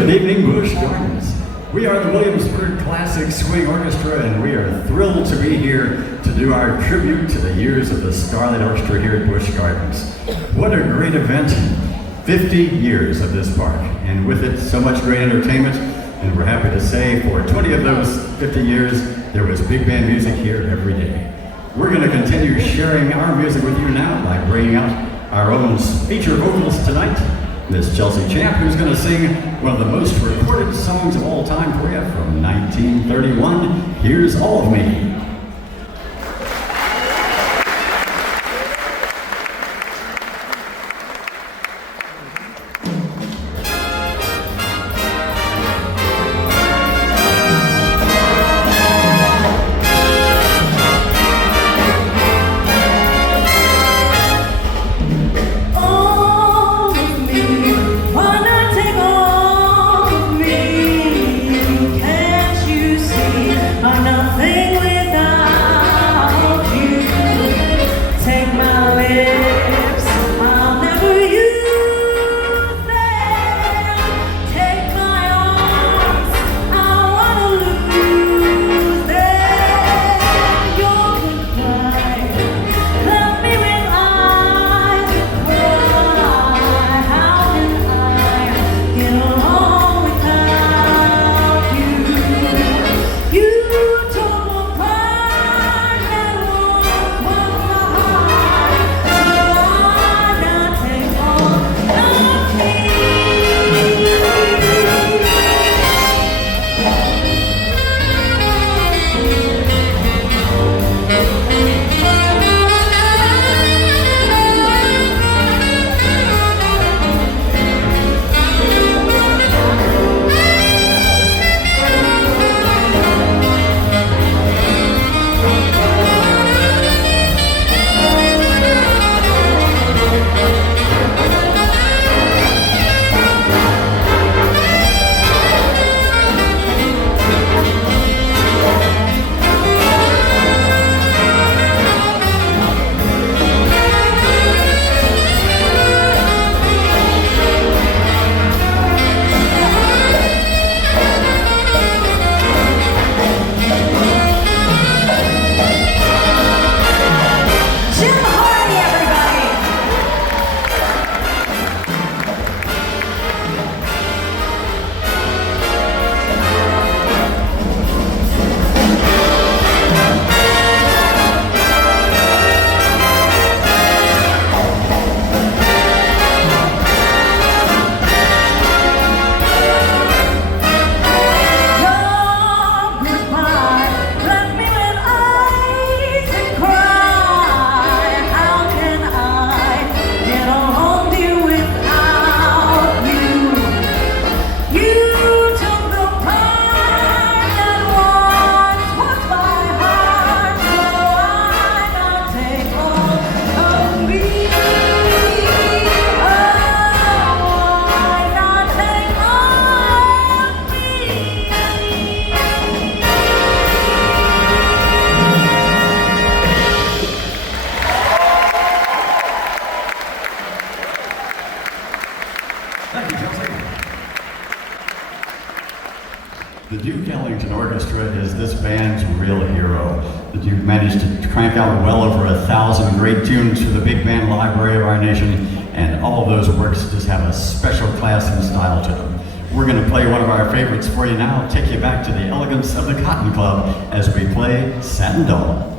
Good evening, Busch Gardens. We are the Williamsburg Classic Swing Orchestra, and we are thrilled to be here to do our tribute to the years of the Starlight Orchestra here at Busch Gardens. What a great event. 50 years of this park, and with it, so much great entertainment, and we're happy to say for 20 of those 50 years, there was big band music here every day. We're going to continue sharing our music with you now by bringing out our own feature vocals tonight. Miss Chelsea Champ, who's going to sing one of the most recorded songs of all time for you from 1931, Here's All of Me. The Duke Ellington Orchestra is this band's real hero. The Duke managed to crank out well over 1,000 great tunes for the big band library of our nation, and all of those works just have a special class and style to them. We're going to play one of our favorites for you now, take you back to the elegance of the Cotton Club as we play Satin Dawn.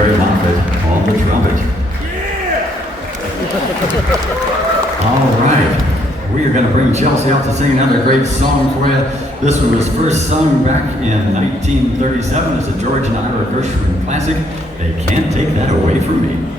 on the trumpet. All right, we are going to bring Chelsea out to sing another great song for you. This one was first sung back in 1937 as a George and Ira Gershwin classic. They can't take that away from me.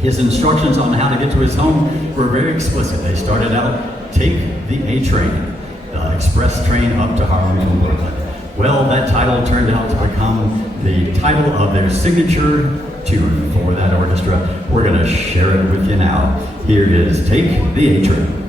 His instructions on how to get to his home were very explicit. They started out, take the A train, the express train up to Harlem and Brooklyn. Well, that title turned out to become the title of their signature tune for that orchestra. We're going to share it with you now. Here is Take the A Train.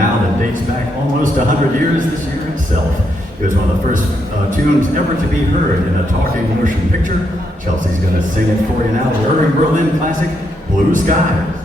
now that dates back almost 100 years this year itself. It was one of the first tunes ever to be heard in a talking motion picture. Chelsea's going to sing it for you now, the Irving Berlin classic, Blue Skies.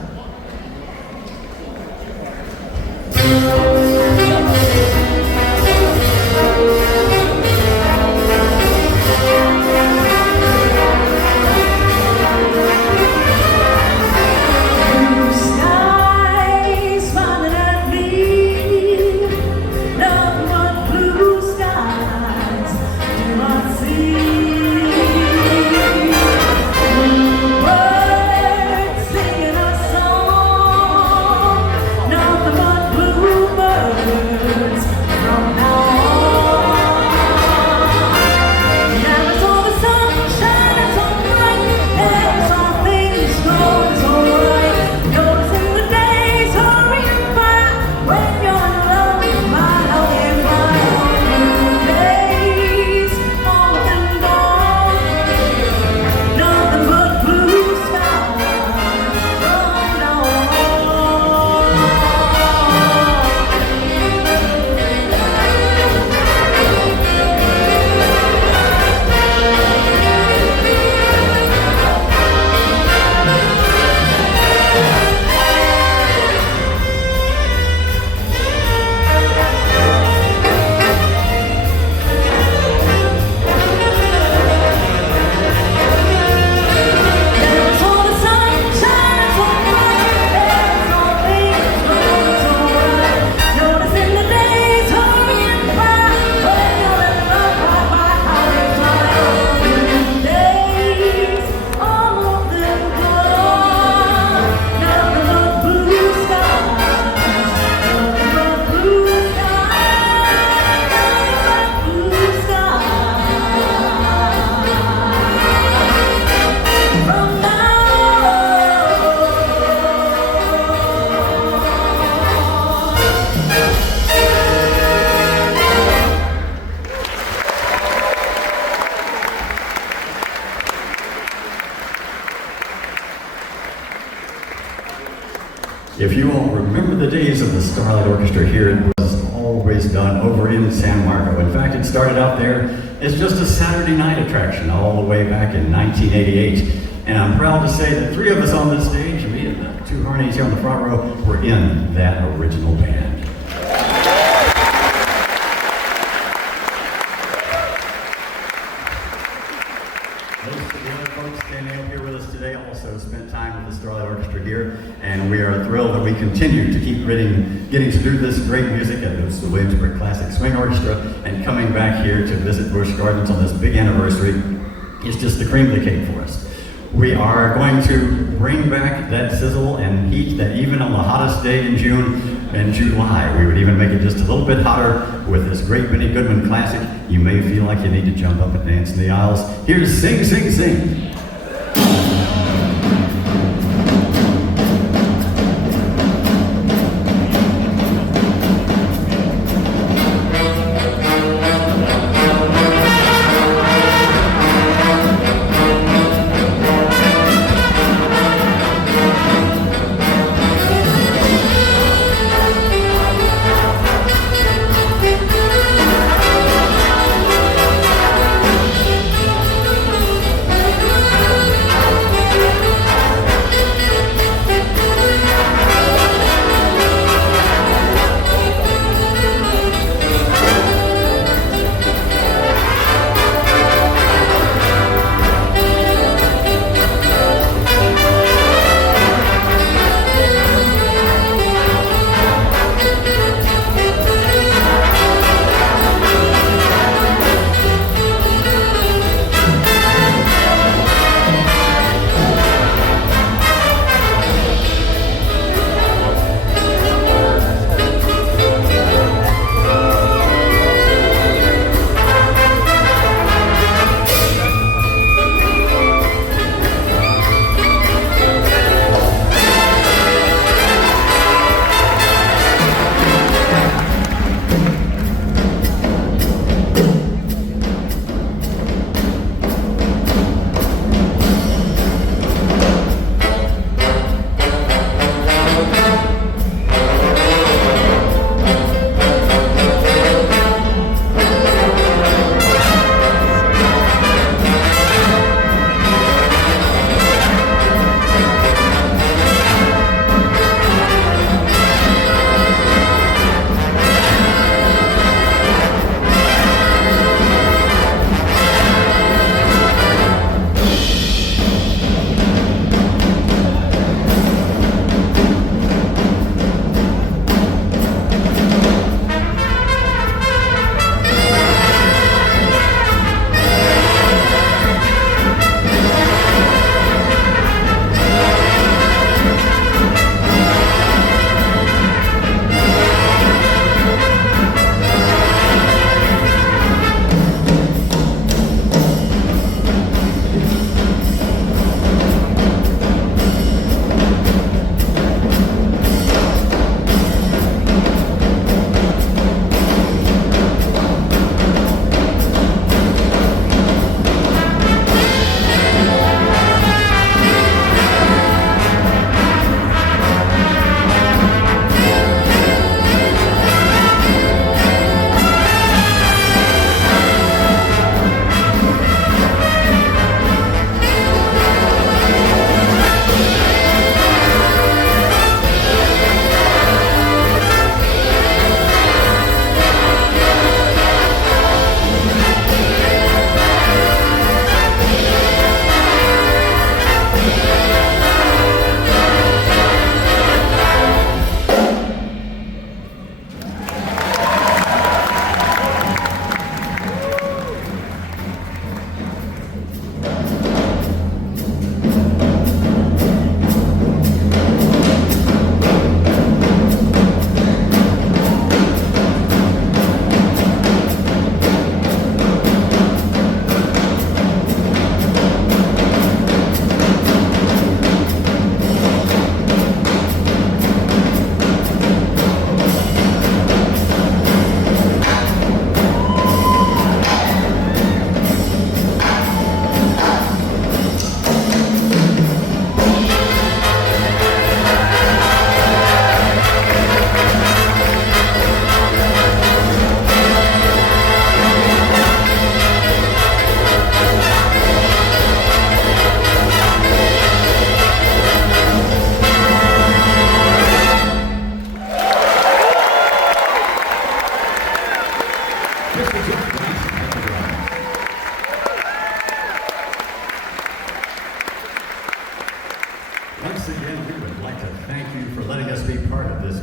If you all remember the days of the Starlight Orchestra here, it was always done over in San Marco. In fact, it started out there as just a Saturday night attraction all the way back in 1988. And I'm proud to say that three of us on this stage, me and the two Harneys here on the front row, were in that original band. Most of the other folks standing up here with us today also spent time with the Starlight Orchestra here, and we are thrilled that we continue to keep getting to do this great music at the Williamsburg Classic Swing Orchestra, and coming back here to visit Busch Gardens on this big anniversary is just the cream of the cake for us. We are going to bring back that sizzle and heat that even on the hottest day in June and July, we would even make it just a little bit hotter with this great Benny Goodman classic. You may feel like you need to jump up and dance in the aisles. Here's Sing, Sing, Sing.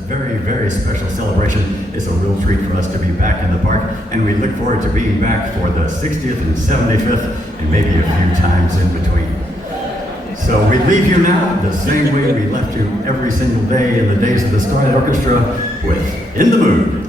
very, very special celebration. It's a real treat for us to be back in the park, and we look forward to being back for the 60th and 75th, and maybe a few times in between. So we leave you now the same way we left you every single day in the days of the Starlight Orchestra with In the Mood.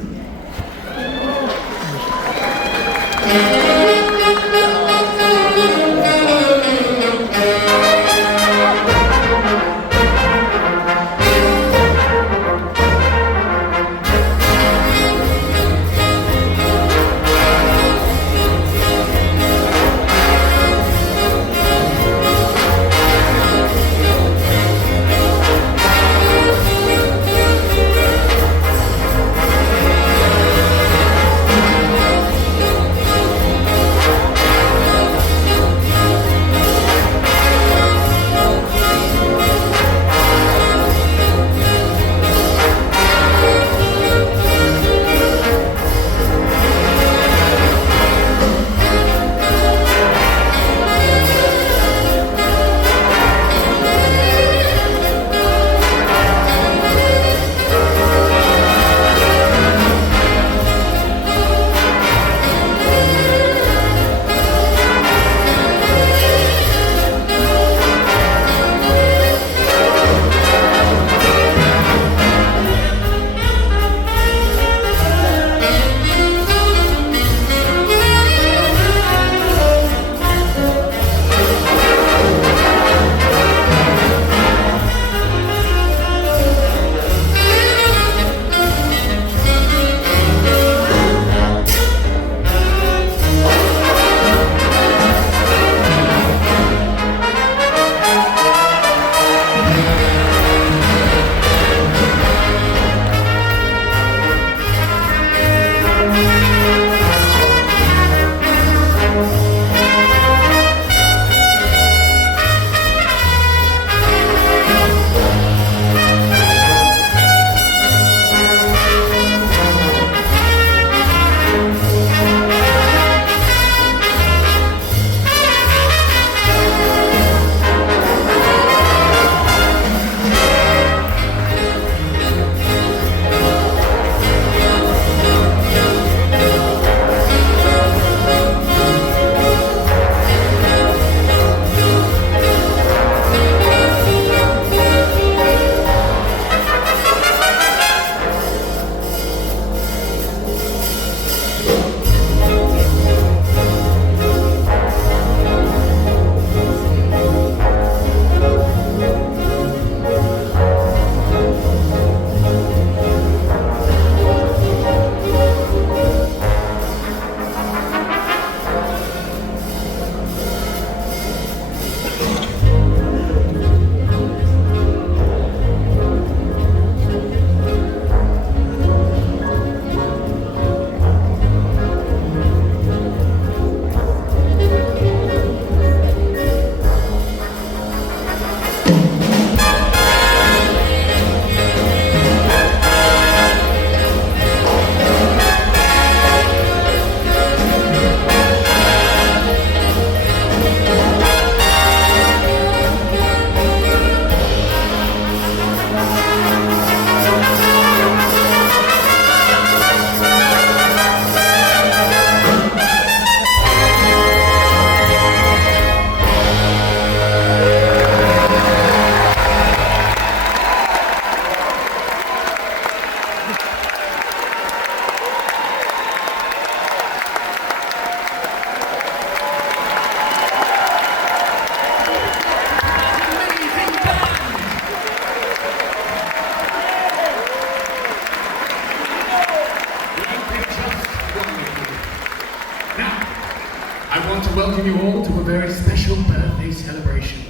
welcome you all to a very special birthday celebration.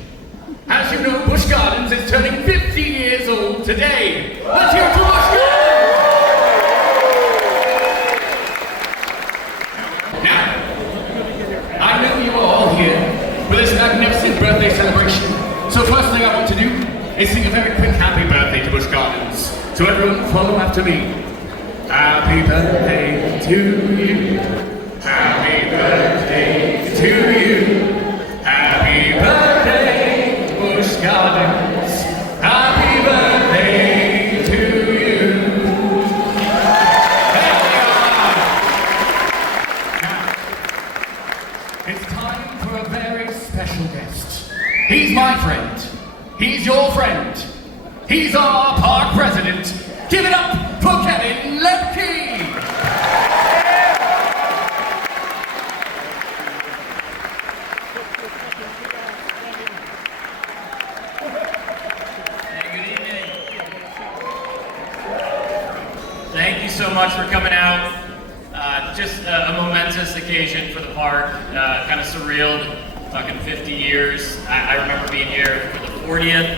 As you know, Busch Gardens is turning 50 years old today. Let's hear it for Busch Gardens! Now, I know you are all here for this magnificent birthday celebration. So first thing I want to do is sing a very quick happy birthday to Busch Gardens. So everyone follow after me. Happy birthday to you. Happy birthday to you. Happy birthday, Busch Gardens. Happy birthday to you. special guest. He's my friend. He's your friend. He's our park president. Give it up for Kevin Lembke. Thank you so much for coming out. Just a momentous occasion for the park, kind of surreal, talking 50 years. I remember being here for the 40th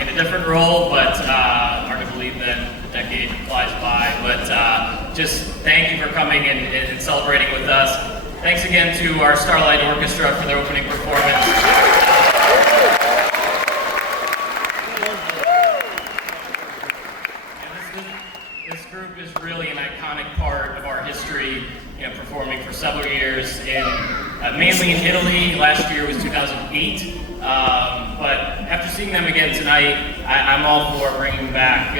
in a different role, but hard to believe that the decade flies by. But just thank you for coming and celebrating with us. Thanks again to our Starlight Orchestra for their opening performance. This group is really an iconic part of our history, performing for several years, mainly in Italy. Last year was 2008. But after seeing them again tonight, I'm all for bringing them back.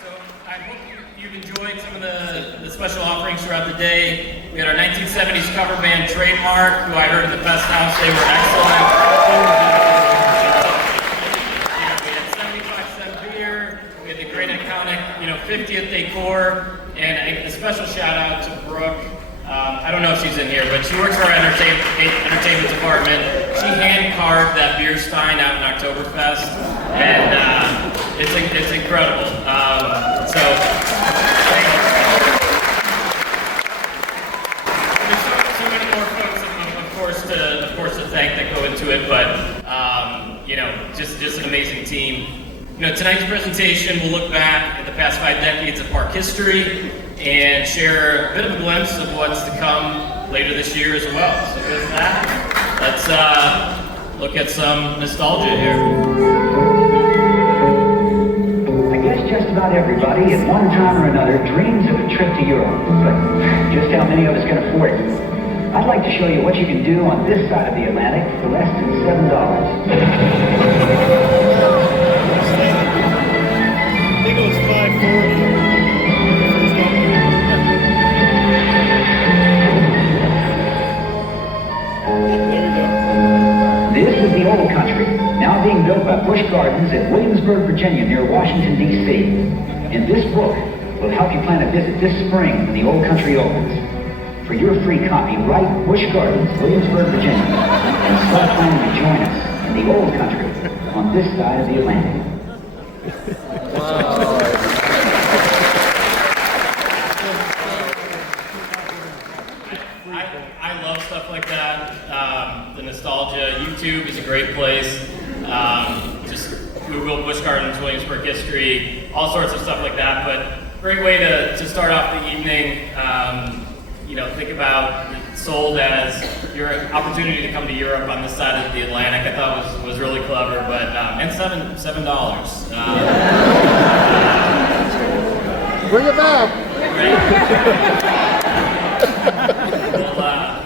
So I hope you've enjoyed some of the special offerings throughout the day. We had our 1970s cover band Trademark, who I heard at the Fest House. They were excellent. We had 75-cent beer. We had the great iconic, 50th decor, and a special shout out to Brooke. I don't know if she's in here, but she works for our entertainment department. She hand carved that beer stein out in Oktoberfest, and it's incredible. So. Of course, to thank that go into it, but just an amazing team. Tonight's presentation will look back at the past 5 decades of park history and share a bit of a glimpse of what's to come later this year as well. So with that, let's look at some nostalgia here. I guess just about everybody at one time or another dreams of a trip to Europe, but just how many of us can afford it? I'd like to show you what you can do on this side of the Atlantic for less than $7. I think it was 540. This is the old country, now being built by Busch Gardens at Williamsburg, Virginia, near Washington, D.C. And this book will help you plan a visit this spring when the old country opens. For your free copy, write Busch Gardens, Williamsburg, Virginia, and start planning to join us in the old country on this side of the Atlantic. I love stuff like that. The nostalgia. YouTube is a great place. Just Google Busch Gardens Williamsburg history, all sorts of stuff like that. But great way to start off the evening. Think about it sold as your opportunity to come to Europe on this side of the Atlantic. I thought was really clever, but and $7. Bring it back.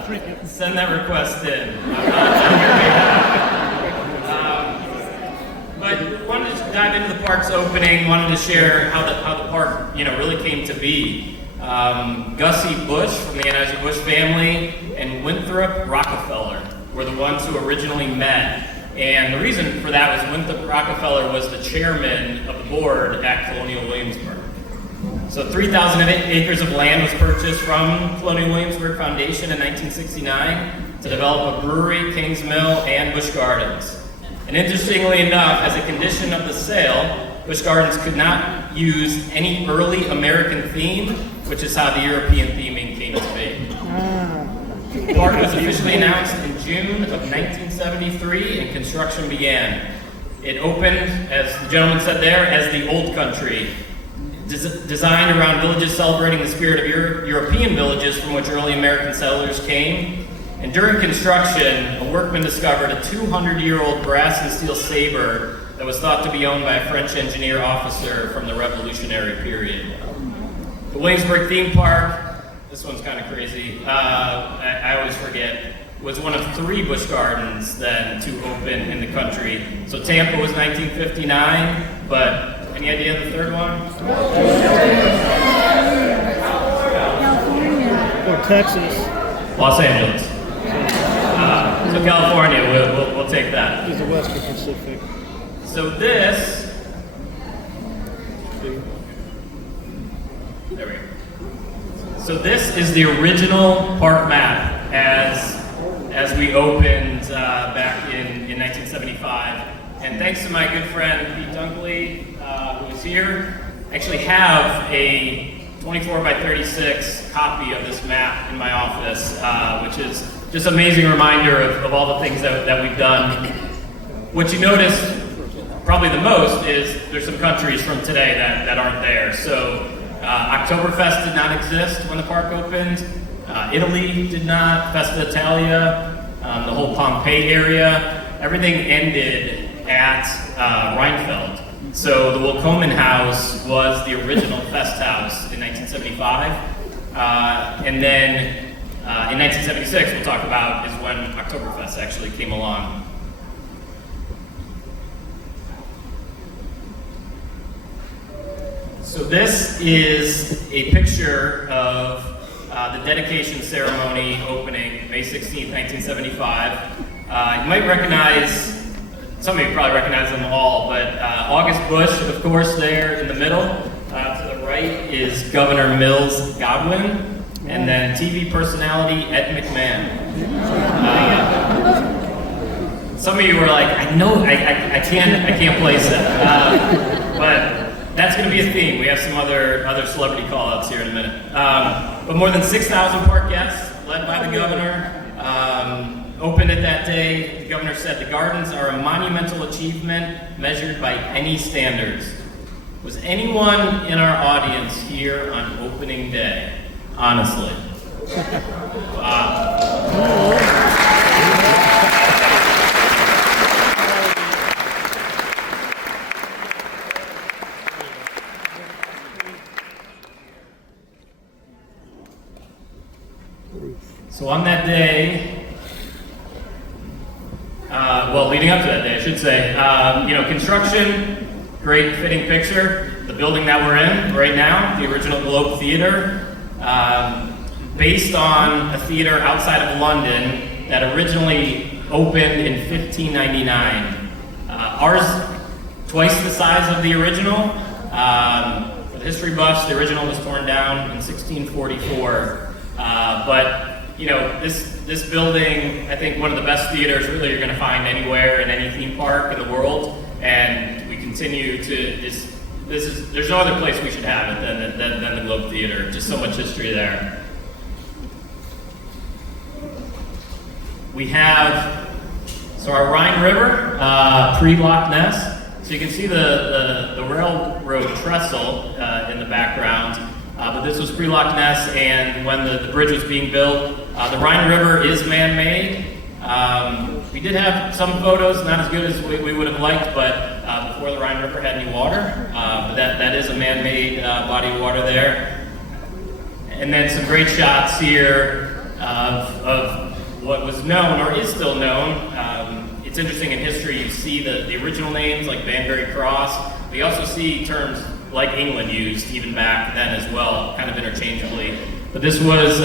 We'll send that request in. But wanted to dive into the park's opening. Wanted to share how the park really came to be. Gussie Busch from the Anheuser-Busch family and Winthrop Rockefeller were the ones who originally met. And the reason for that was Winthrop Rockefeller was the chairman of the board at Colonial Williamsburg. So 3,000 acres of land was purchased from Colonial Williamsburg Foundation in 1969 to develop a brewery, Kings Mill, and Busch Gardens. And interestingly enough, as a condition of the sale, Busch Gardens could not use any early American theme, which is how the European theming came to be. The park was officially announced in June of 1973 and construction began. It opened, as the gentleman said there, as the Old Country, designed around villages celebrating the spirit of European villages from which early American settlers came. And during construction, a workman discovered a 200-year-old brass and steel saber that was thought to be owned by a French engineer officer from the Revolutionary period. The Williamsburg theme park, this one's kind of crazy, I always forget, was one of 3 Busch Gardens then to open in the country. So Tampa was 1959, but any idea of the third one? Texas. Los Angeles. So California, we'll take that. He's the Western Pacific. So this, there we go. So this is the original park map as we opened back in 1975. And thanks to my good friend Pete Dunkley, who is here, I actually have a 24 by 36 copy of this map in my office, which is just an amazing reminder of all the things that we've done. What you notice probably the most is there's some countries from today that aren't there. So Oktoberfest did not exist when the park opened. Italy did not, Festa Italia, the whole Pompeii area, everything ended at Rheinfeld. So the Willkommen House was the original Fest House in 1975. And then in 1976, we'll talk about, is when Oktoberfest actually came along. So this is a picture of the dedication ceremony opening May 16th, 1975. You might recognize, some of you probably recognize them all, but August Busch, of course, there in the middle. To the right is Governor Mills Godwin, and then TV personality Ed McMahon. Some of you were like, I know, I can't place it, but that's going to be a theme. We have some other celebrity call-outs here in a minute. But more than 6,000 park guests, led by the governor, opened it that day. The governor said, "The gardens are a monumental achievement measured by any standards." Was anyone in our audience here on opening day? Honestly. So on that day, leading up to that day, I should say, construction, great fitting picture. The building that we're in right now, the original Globe Theater, based on a theater outside of London that originally opened in 1599. Ours, twice the size of the original. For the history buffs, the original was torn down in 1644. But this building, I think one of the best theaters really you're going to find anywhere in any theme park in the world, and we continue to there's no other place we should have it than the Globe Theater. Just so much history there. We have our Rhine River pre-Loch Ness. So you can see the railroad trestle in the background. But this was pre-Loch Ness, and when the bridge was being built, the Rhine River is man-made. We did have some photos, not as good as we would have liked, but before the Rhine River had any water. But that is a man-made body of water there. And then some great shots here of what was known, or is still known. It's interesting in history, you see the original names like Banbury Cross, but you also see terms like England used even back then as well, kind of interchangeably. But this was,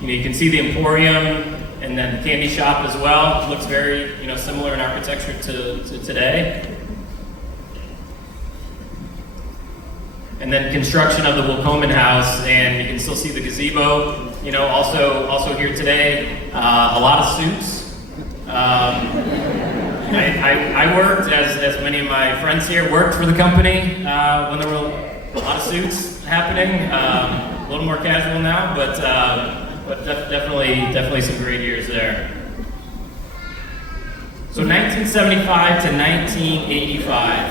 you can see the Emporium and then the candy shop as well. It looks very, similar in architecture to today. And then construction of the Willkommen House, and you can still see the gazebo. Also here today, a lot of suits. I worked, as many of my friends here, worked for the company when there were a lot of suits happening. A little more casual now, but definitely some great years there. So 1975 to 1985,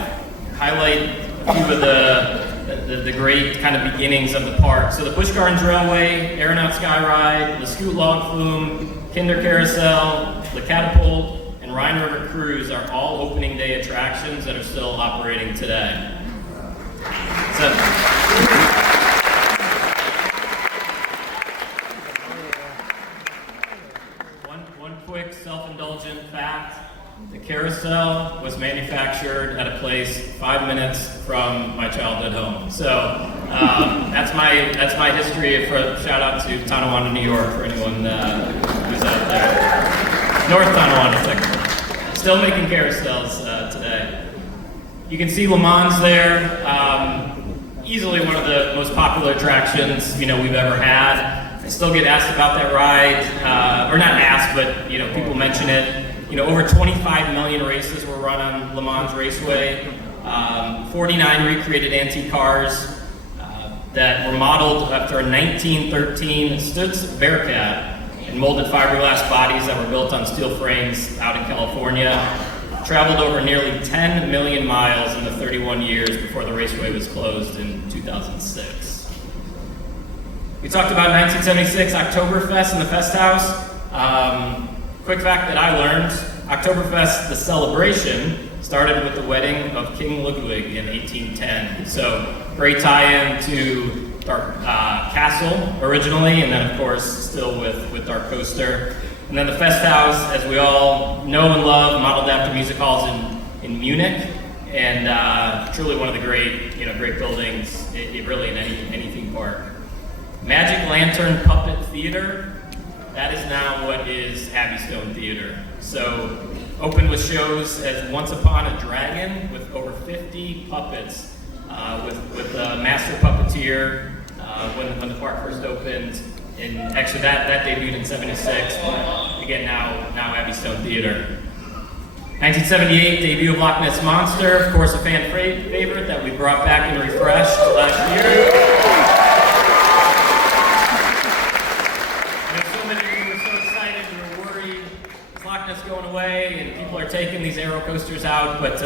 highlight a few of the great kind of beginnings of the park. So the Busch Gardens Railway, Aeronaut Skyride, the Scoot Log Flume, Kinder Carousel, the Catapult, and Rhine River Cruise are all opening day attractions that are still operating today. So, one quick self-indulgent fact. The carousel was manufactured at a place 5 minutes from my childhood home. So that's that's my history. For shout out to Tonawanda, New York, for anyone who's out there. North Tonawanda, technically. Still making carousels today. You can see Le Mans there. Easily one of the most popular attractions we've ever had. I still get asked about that ride, or not asked, but people mention it. Over 25 million races were run on Le Mans Raceway. 49 recreated antique cars that were modeled after a 1913 Stutz Bearcat and molded fiberglass bodies that were built on steel frames out in California. Traveled over nearly 10 million miles in the 31 years before the raceway was closed in 2006. We talked about 1976 Oktoberfest in the Fest House. Quick fact that I learned, Oktoberfest, the celebration, started with the wedding of King Ludwig in 1810. So great tie-in to Dark Castle originally, and then of course still with Dark Coaster. And then the Fest House, as we all know and love, modeled after music halls in Munich, and truly one of the great buildings, really in any theme park. Magic Lantern Puppet Theater, that is now what is Abbey Stone Theater. So opened with shows as Once Upon a Dragon with over 50 puppets, with a master puppeteer when the park first opened. And actually that debuted in '76. Again, now Abbey Stone Theater. 1978 debut of Loch Ness Monster, of course a fan favorite that we brought back and refreshed last year. So many of you were so excited, we were worried, is Loch Ness going away, and people are taking these aero coasters out, but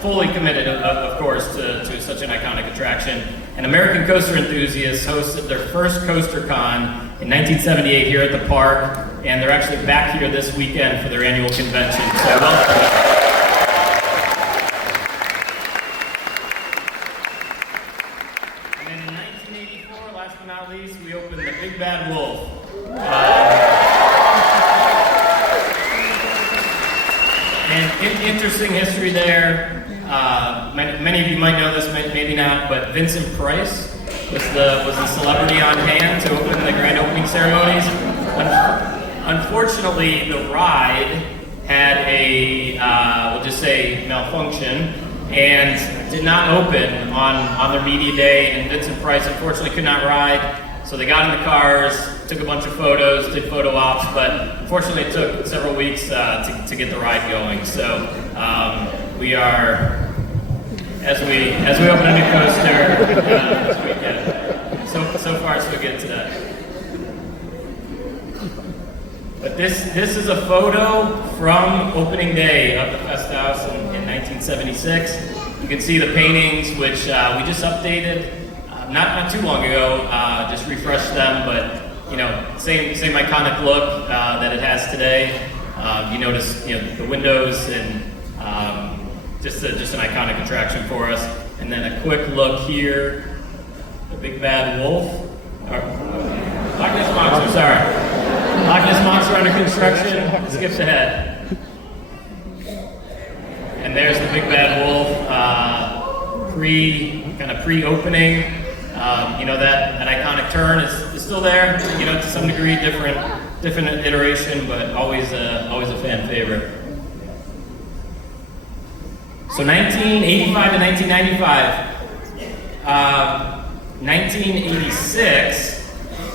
fully committed, of course, to such an iconic attraction. And American Coaster Enthusiasts hosted their first Coaster Con in 1978 here at the park, and they're actually back here this weekend for their annual convention. So welcome. And then in 1984, last but not least, we opened the Big Bad Wolf. And interesting history there. Many of you might know this, maybe not, but Vincent Price was the celebrity on hand to open the grand opening ceremonies. Unfortunately, the ride had a, we'll just say, malfunction, and did not open on their media day, and Vincent Price unfortunately could not ride. So they got in the cars, took a bunch of photos, did photo ops, but unfortunately it took several weeks to get the ride going. So we are, as we open a new coaster this weekend. So far so good today. But this is a photo from opening day of the Fest House in 1976. You can see the paintings, which we just updated not too long ago, just refreshed them, but same iconic look that it has today. You notice the windows, and just an iconic attraction for us. And then a quick look here, the Big Bad Wolf, or Loch Ness Monster, sorry. Loch Ness Monster under construction, skips ahead. And there's the Big Bad Wolf, pre-opening. That iconic turn is still there, to some degree, different iteration, but always a fan favorite. So 1985 to 1995. 1986,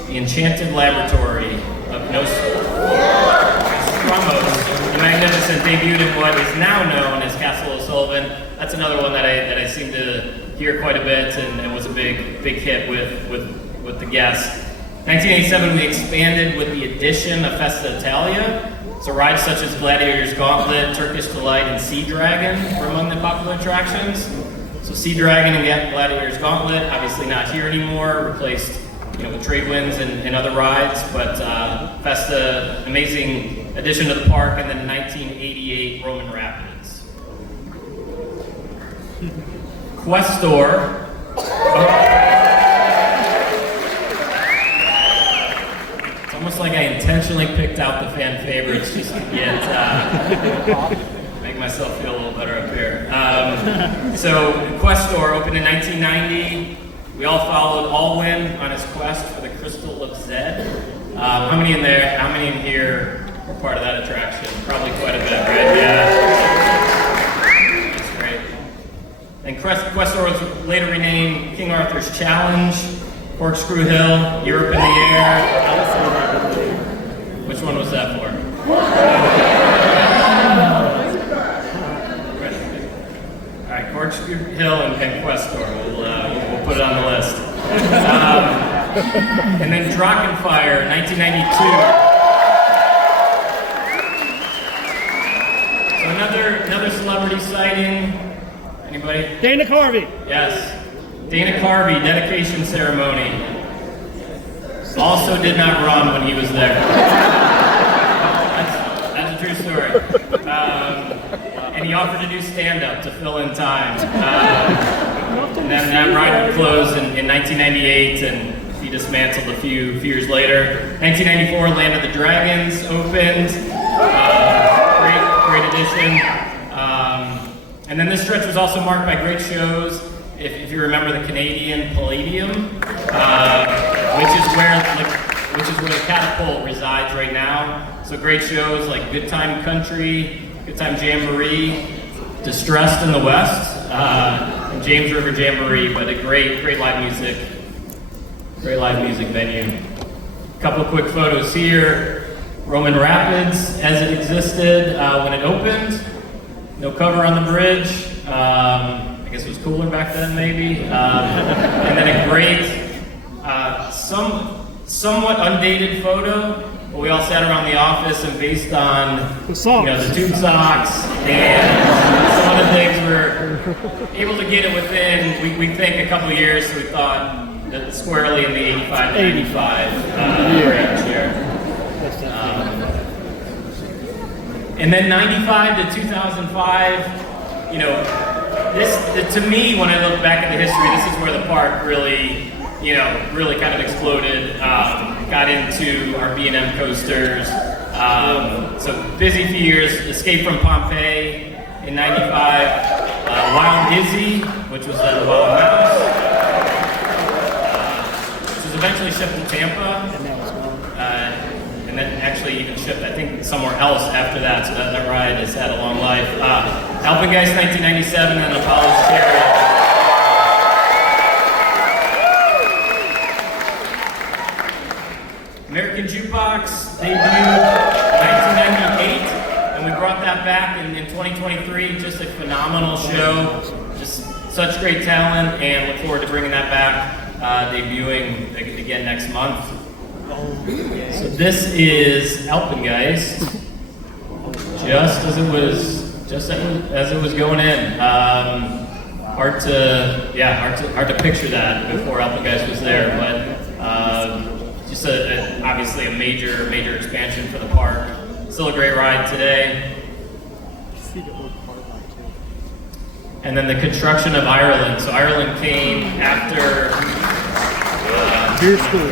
the Enchanted Laboratory of Nostramos the Magnificent debuted in what is now known as Castle O'Sullivan. That's another one that I seem to hear quite a bit, and was a big hit with the guests. 1987, we expanded with the addition of Festa Italia. So rides such as Gladiator's Gauntlet, Turkish Delight, and Sea Dragon were among the popular attractions. So Sea Dragon and Gladiator's Gauntlet, obviously not here anymore, replaced with trade winds and other rides, but Festa, amazing addition to the park, and then 1988 Roman Rapids. Questor. It's almost like I intentionally picked out the fan favorites just to get make myself feel a little better up here. So Questor opened in 1990. We all followed Alwyn on his quest for the Crystal of Zed. How many in here were part of that attraction? Probably quite a bit, right? Yeah. That's great. And Questor was later renamed King Arthur's Challenge, Corkscrew Hill, Europe in the Air. Which one was that for? All right, Corkscrew Hill and Questor. We'll put it on the list. And then Drachenfire, 1992. So another celebrity sighting. Anybody? Dana Carvey. Yes. Dana Carvey, dedication ceremony. Also did not run when he was there. That's a true story. And he offered to do stand-up to fill in time. And then that ride would close in 1998, and he dismantled a few years later. 1994, Land of the Dragons opened. Great addition. And then this stretch was also marked by great shows. If you remember the Canadian Palladium, which is where the Catapult resides right now. So great shows like Good Time Country, Good Time Jamboree, Distressed in the West, and James River Jamboree, but a great live music venue. A couple of quick photos here. Roman Rapids as it existed when it opened. No cover on the bridge. I guess it was cooler back then, maybe. And then a great, somewhat undated photo. We all sat around the office, and based on the tube socks and some of the things, we're able to get it within, we think, a couple years. So we thought that squarely in the 85 to 95 range here. And then 95 to 2005, this, to me, when I look back at the history, this is where the park really kind of exploded. Got into our B&M coasters. So busy few years. Escape from Pompeii in 95. Wild Dizzy, which was the Wild Mouse. Which was eventually shipped to Tampa. And then actually even shipped, I think, somewhere else after that. So that ride has had a long life. Alpengeist 1997 and Apollo's Chariot. American Jukebox debuted 1998, and we brought that back in 2023. Just a phenomenal show, just such great talent, and look forward to bringing that back, debuting again next month. So this is Alpengeist, just as it was going in. Hard to picture that before Alpengeist was there, but. Just obviously a major expansion for the park. Still a great ride today. And then the construction of Ireland. So Ireland came after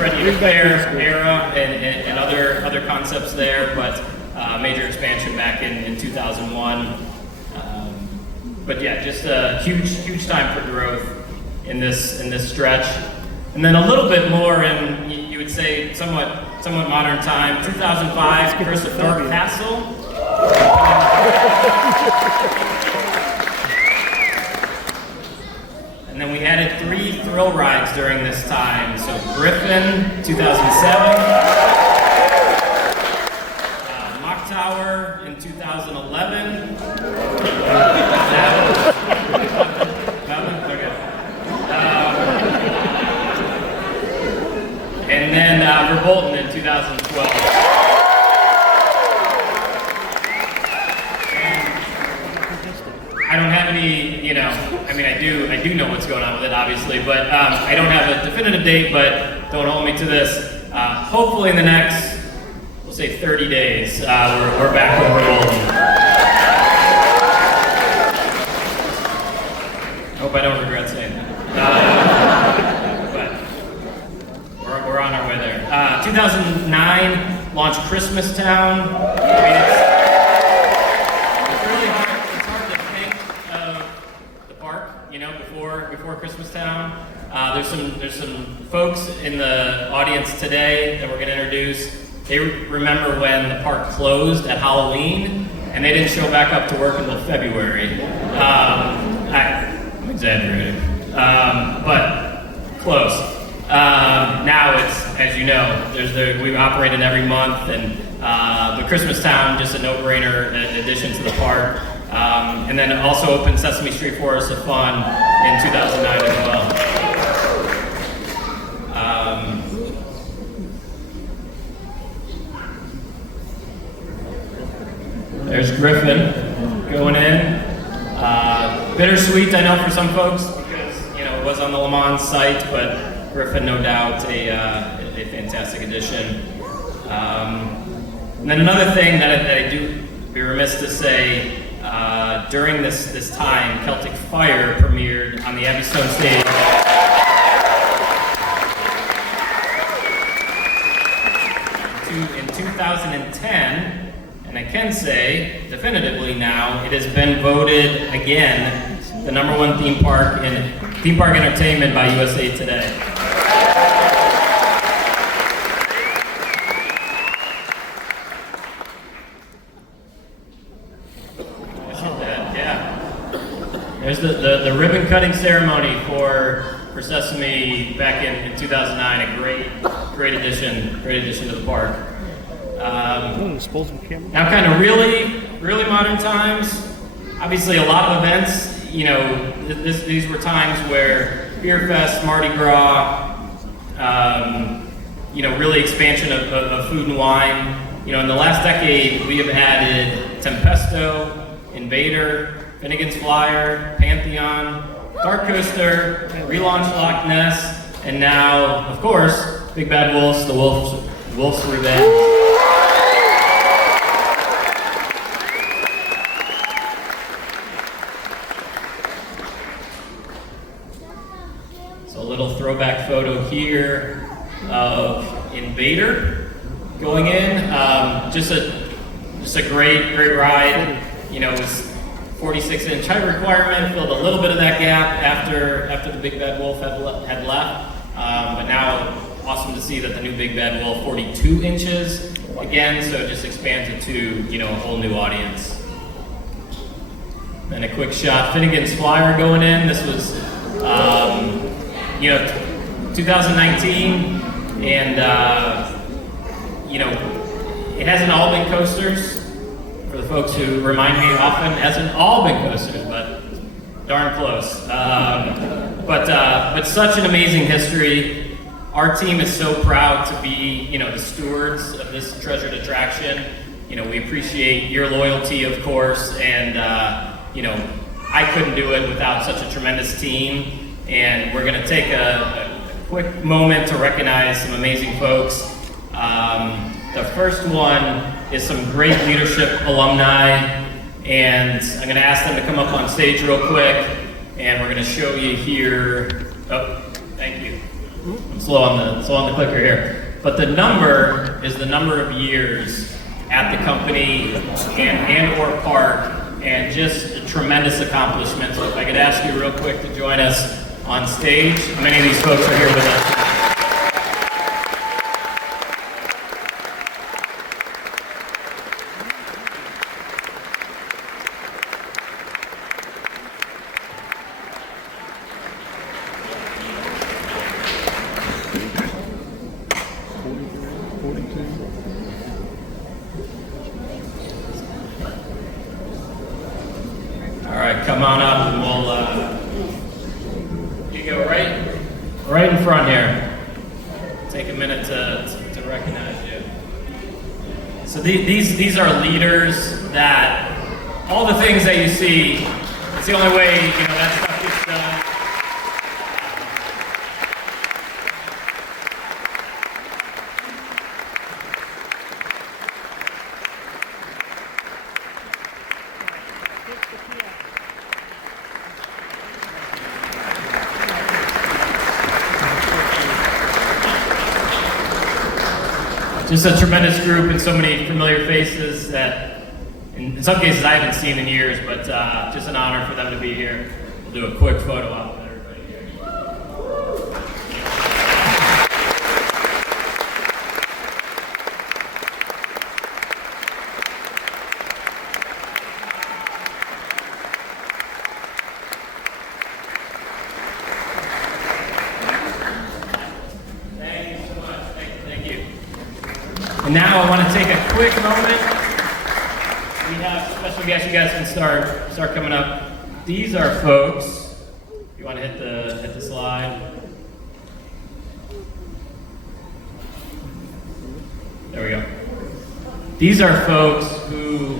Ready Fair era and other concepts there, but major expansion back in 2001. But yeah, just a huge time for growth in this stretch. And then a little bit more in, you would say, somewhat modern time. 2005, Curse of Dark Castle. And then we added 3 thrill rides during this time. So Griffin, 2007. Mock Tower in 2011. And then Verbolten in 2012. And I don't have any, I do know what's going on with it, obviously, but I don't have a definitive date, but don't hold me to this. Hopefully in the next, we'll say 30 days, we're back with Verbolten. Hope I don't regret saying that. We're on our way there. 2009 launched Christmas Town. It's really hard. It's hard to think of the park, before Christmas Town. There's some folks in the audience today that we're going to introduce. They remember when the park closed at Halloween, and they didn't show back up to work until February. I'm exaggerating, but close. Now it's, as you know, we operate it every month, and the Christmas Town, just a no-brainer addition to the park. And then also opened Sesame Street Forest of Fun in 2009 as well. There's Griffin going in. Bittersweet, I know, for some folks, because it was on the Le Mans site, but Griffin, no doubt, a fantastic addition. And then another thing that I do be remiss to say, during this time, Celtic Fire premiered on the Abbey Stone stage. In 2010, and I can say definitively now, it has been voted again the #1 theme park entertainment by USA Today. There's the ribbon cutting ceremony for Sesame back in 2009. A great addition to the park. Now, kind of really modern times. Obviously, a lot of events. These were times where Beer Fest, Mardi Gras, really expansion of food and wine. In the last decade, we have added Tempesto, Invader, Finnegan's Flyer, Pantheon, Dark Coaster, relaunched Loch Ness, and now, of course, Big Bad Wolf's The Wolf's Revenge. So a little throwback photo here of Invader going in. Just a great ride. It was 46-inch height requirement, filled a little bit of that gap after the Big Bad Wolf had left. But now, awesome to see that the new Big Bad Wolf, 42 inches again, so it just expands it to a whole new audience. Then a quick shot, Finnegan's Flyer going in. This was 2019, and it hasn't all been coasters. For the folks who remind me often, it hasn't all been coasters, but darn close. But such an amazing history. Our team is so proud to be, the stewards of this treasured attraction. We appreciate your loyalty, of course, and I couldn't do it without such a tremendous team. And we're going to take a quick moment to recognize some amazing folks. The first one is some great leadership alumni, and I'm going to ask them to come up on stage real quick, and we're going to show you here. Oh, thank you. I'm slow on the clicker here. But the number is the number of years at the company and or park, and just a tremendous accomplishment. So if I could ask you real quick to join us on stage. Many of these folks are here with us. Come on up and you go right in front here. Take a minute to recognize you. So these are leaders that all the things that you see, it's the only way that stuff gets done. Just a tremendous group and so many familiar faces that in some cases I haven't seen in years, but just an honor for them to be here. We'll do a quick photo op with everybody here. And now I want to take a quick moment. We have special guests. You guys can start coming up. These are folks. You want to hit the slide? There we go. These are folks who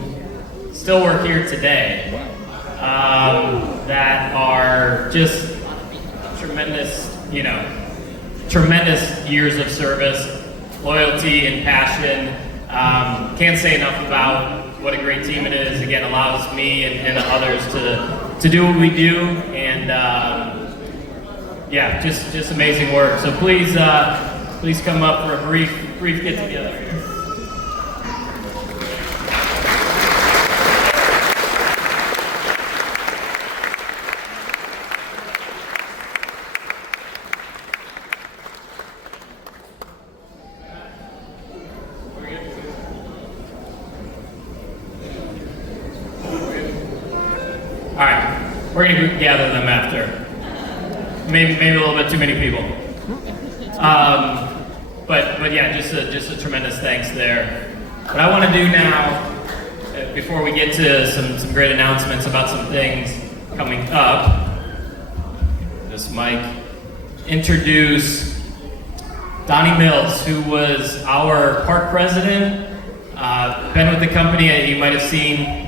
still work here today, that are just tremendous, tremendous years of service, loyalty and passion. Can't say enough about what a great team it is. Again, allows me and others to do what we do, and yeah, just amazing work. So please come up for a brief get together. All right, we're going to group gather them after. Maybe a little bit too many people. But yeah, just a tremendous thanks there. What I want to do now, before we get to some great announcements about some things coming up, this mic, introduce Donnie Mills, who was our park president. Been with the company, you might have seen,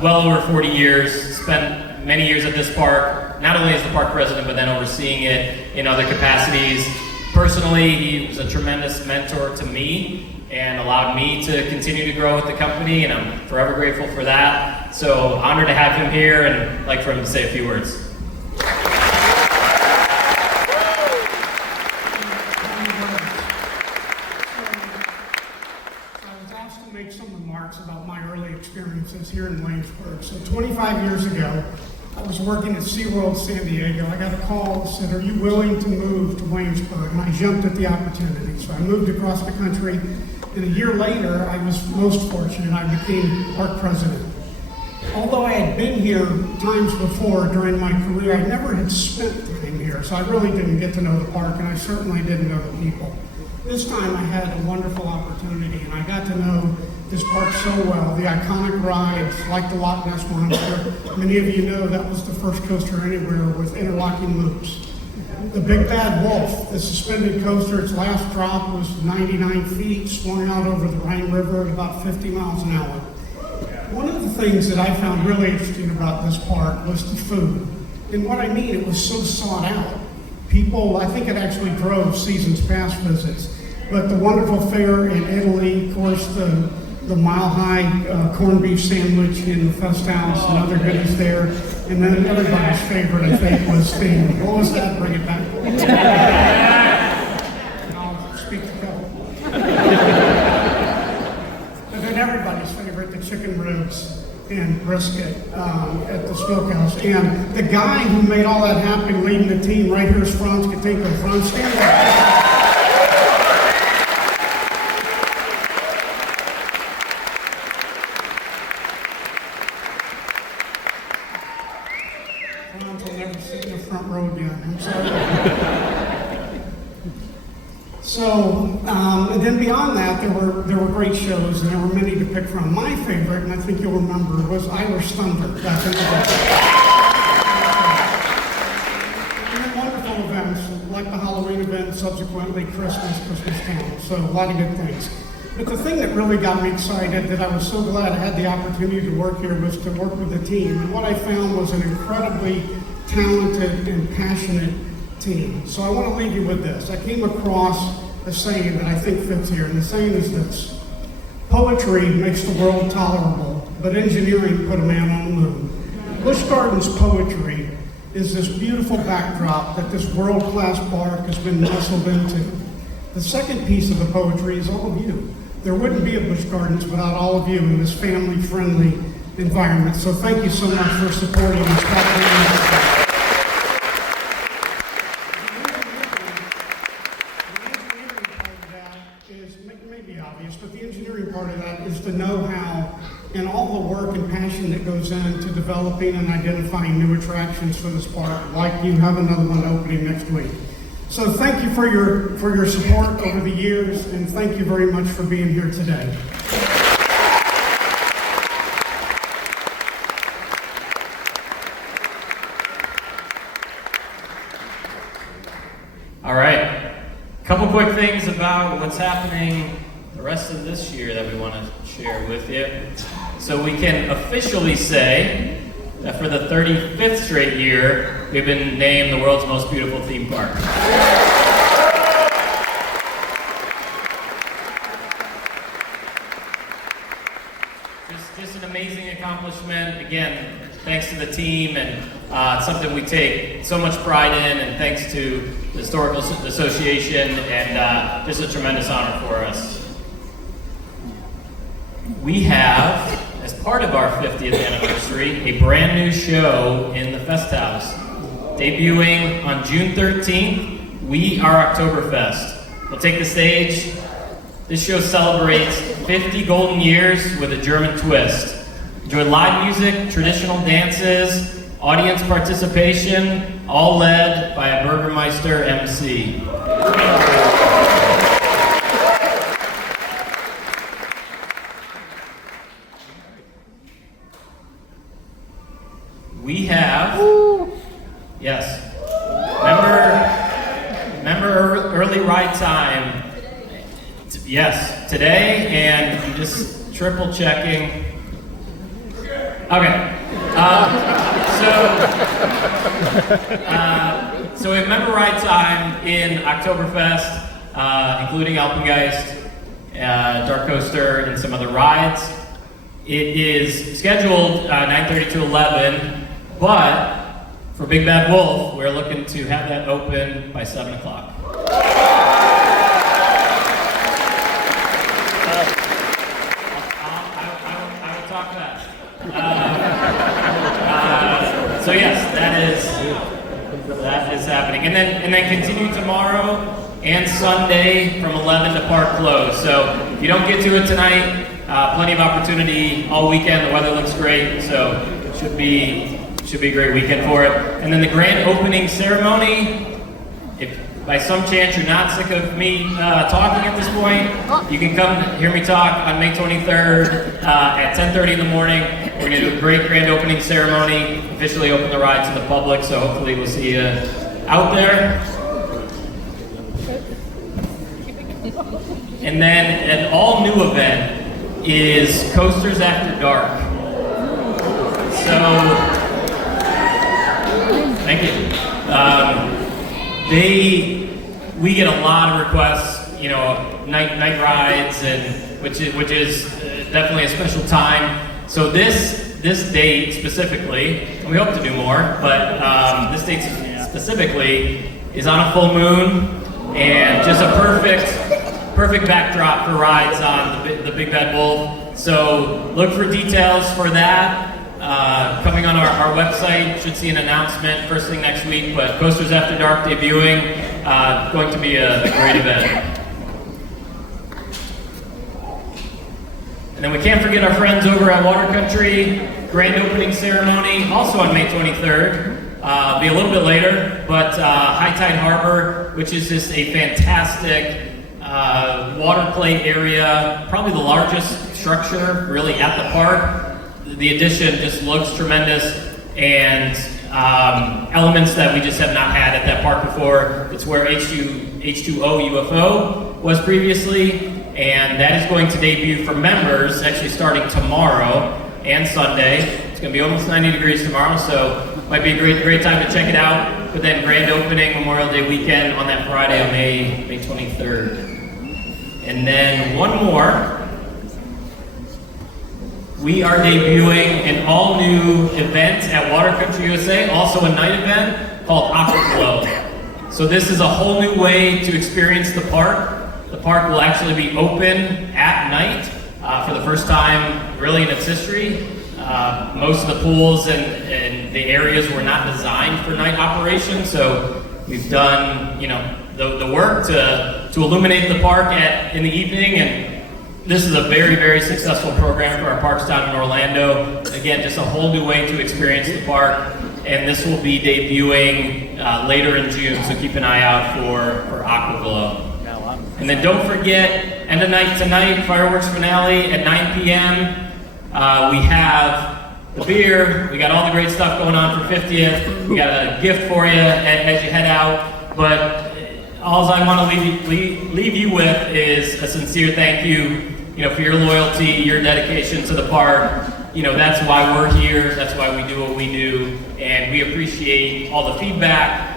well over 40 years, spent many years at this park, not only as the park president, but then overseeing it in other capacities. Personally, he was a tremendous mentor to me and allowed me to continue to grow with the company, and I'm forever grateful for that. So honored to have him here, and I'd like for him to say a few words. Some remarks about my early experiences here in Williamsburg. So 25 years ago, I was working at SeaWorld San Diego. I got a call that said, "Are you willing to move to Williamsburg?" And I jumped at the opportunity. So I moved across the country, and a year later, I was most fortunate. I became park president. Although I had been here times before during my career, I never had spent time here. So I really didn't get to know the park, and I certainly didn't know the people. This time I had a wonderful opportunity, and I got to know this park so well. The iconic rides, like the Loch Ness Monster. Many of you know that was the first coaster anywhere with interlocking loops. The Big Bad Wolf, the suspended coaster, its last drop was 99 feet, swung out over the Rhine River at about 50 miles an hour. One of the things that I found really interesting about this park was the food. And what I mean, it was so sought out. People, I think it actually drove season's pass visits. But the wonderful fare in Italy, of course, the mile-high corned beef sandwich in the Fest House and other goodies there. And then everybody's favorite, I think, was the, what was that? Bring it back. And I'll speak to Kevin. And then everybody's favorite, the chicken ribs and brisket at the smokehouse. And the guy who made all that happen, leading the team, right here is Franz Katinka. Franz, stand up. Franz will never sit in the front row again. I'm sorry. So, and then beyond that, there were great shows, and there were many to pick from. My favorite, and I think you'll remember, was Irish Thunder back in the day. And then wonderful events, like the Halloween event, subsequently Christmas Town. So a lot of good things. But the thing that really got me excited, that I was so glad I had the opportunity to work here, was to work with the team. And what I found was an incredibly talented and passionate team. So I want to leave you with this. I came across a saying that I think fits here, and the saying is this: poetry makes the world tolerable, but engineering put a man on the moon. Busch Gardens poetry is this beautiful backdrop that this world-class park has been nestled into. The second piece of the poetry is all of you. There wouldn't be a Busch Gardens without all of you in this family-friendly environment. So thank you so much for supporting us. But the engineering part of that is the know-how and all the work and passion that goes into developing and identifying new attractions for this park, like you have another one opening next week. So thank you for your support over the years, and thank you very much for being here today. All right, couple quick things about what's happening the rest of this year that we want to share with you. So we can officially say that for the 35th straight year, we've been named the world's most beautiful theme park. Just an amazing accomplishment. Again, thanks to the team, and it's something we take so much pride in, and thanks to the Historical Association, and just a tremendous honor for us. We have, as part of our 50th anniversary, a brand new show in the Fest House. Debuting on June 13th, We Are Oktoberfest. We'll take the stage. This show celebrates 50 golden years with a German twist. Enjoy live music, traditional dances, audience participation, all led by a Burgermeister MC. We have, yes, remember early ride time. Yes, today, and I'm just triple checking. Okay, so we have member ride time in Oktoberfest, including Alpengeist, Dark Coaster, and some other rides. It is scheduled 9:30 to 11, but for Big Bad Wolf, we're looking to have that open by 7 o'clock. I will talk fast. So yes, that is happening, and then continue tomorrow and Sunday from 11 to park close. So if you don't get to it tonight, plenty of opportunity all weekend. The weather looks great, so it should be a great weekend for it. And then the grand opening ceremony. If by some chance you're not sick of me talking at this point, you can come hear me talk on May 23rd at 10:30 in the morning. We're going to do a great grand opening ceremony, officially open the ride to the public, so hopefully we'll see you out there. And then an all-new event is Coasters After Dark. So, thank you. We get a lot of requests, night rides, and which is definitely a special time. So this date specifically, and we hope to do more, but this date specifically is on a full moon, and just a perfect backdrop for rides on the Big Bad Wolf. So look for details for that. Coming on our website, should see an announcement first thing next week, but Coasters After Dark debuting, going to be a great event. And then we can't forget our friends over at Water Country, grand opening ceremony, also on May 23rd. Be a little bit later, but High Tide Harbor, which is just a fantastic water play area, probably the largest structure really at the park. The addition just looks tremendous, and elements that we just have not had at that park before. It's where H2O UFO was previously, and that is going to debut for members actually starting tomorrow and Sunday. It's going to be almost 90 degrees tomorrow, so might be a great time to check it out. But then grand opening Memorial Day weekend on that Friday on May 23rd. And then one more. We are debuting an all-new event at Water Country USA, also a night event called Aquaflow. So this is a whole new way to experience the park. The park will actually be open at night for the first time really in its history. Most of the pools and the areas were not designed for night operation, so we've done the work to illuminate the park in the evening, and this is a very successful program for our parks down in Orlando. Again, just a whole new way to experience the park. and this will be debuting later in June, so keep an eye out for Aquaglow. And then don't forget, end of night tonight, fireworks finale at 9 p.m. We have the beer, we got all the great stuff going on for 50th, we got a gift for you as you head out, but all I want to leave you with is a sincere thank you, for your loyalty, your dedication to the park. That's why we're here, that's why we do what we do, and we appreciate all the feedback,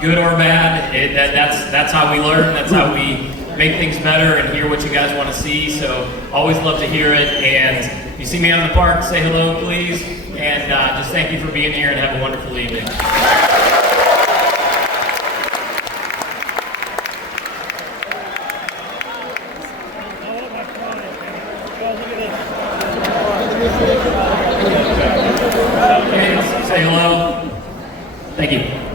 good or bad. That's how we learn, that's how we make things better and hear what you guys want to see, so always love to hear it. And if you see me on the park, say hello, please, and just thank you for being here and have a wonderful evening. Okay, say hello. Thank you.